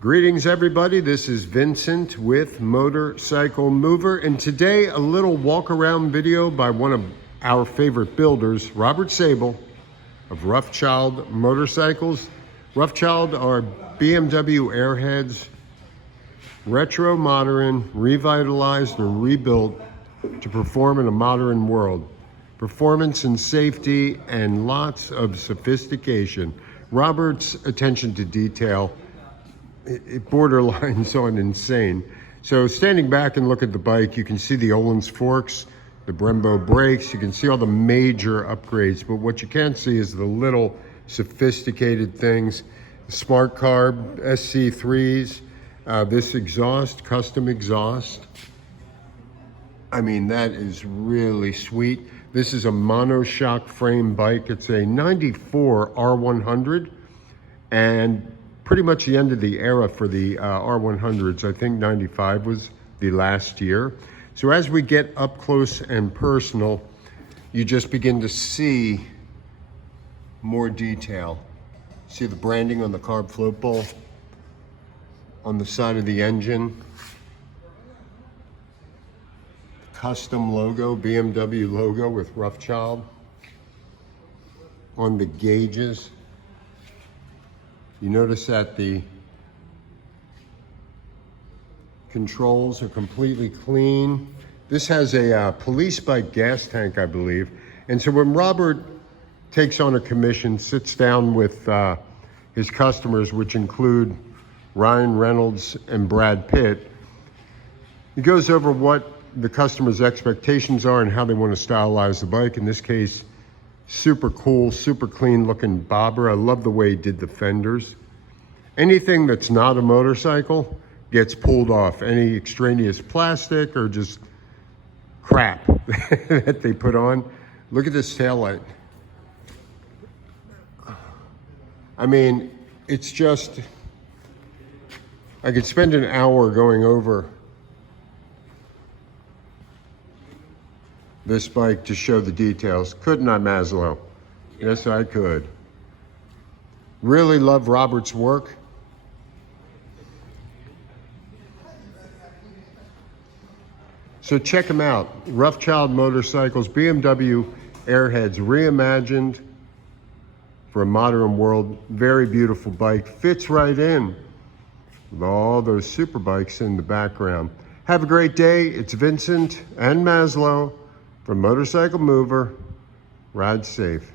Greetings everybody, this is Vincent with Motorcycle Mover, and today a little walk around video by one of our favorite builders, Robert Sable of Roughchild Motorcycles. Roughchild are BMW airheads, retro modern, revitalized and rebuilt to perform in a modern world. Performance and safety and lots of sophistication. Robert's attention to detail, it borderlines on insane. So standing back and look at the bike, you can see the Ohlins forks, the Brembo brakes, you can see all the major upgrades, but what you can't see is the little sophisticated things. The smart carb SC3s, this exhaust, custom exhaust. I mean, that is really sweet. This is a monoshock frame bike. It's a 94 R100 and pretty much the end of the era for the R100s. I think 95 was the last year. So as we get up close and personal, you just begin to see more detail. See the branding on the carb float bowl, on the side of the engine, custom logo, BMW logo with Roughchild on the gauges. You notice that the controls are completely clean. This has a police bike gas tank, I believe. And so when Robert takes on a commission, sits down with his customers, which include Ryan Reynolds and Brad Pitt, he goes over what the customer's expectations are and how they want to stylize the bike. In this case, super cool, super clean looking bobber. I love the way he did the fenders. Anything that's not a motorcycle gets pulled off. Any extraneous plastic or just crap that they put on. Look at this taillight. I mean, it's just, I could spend an hour going over this bike to show the details. Couldn't I, Maslow? Yes, I could. Really love Robert's work. So check him out. Roughchild Motorcycles, BMW airheads reimagined for a modern world. Very beautiful bike. Fits right in with all those super bikes in the background. Have a great day. It's Vincent and Maslow from Motorcycle Mover. Ride safe.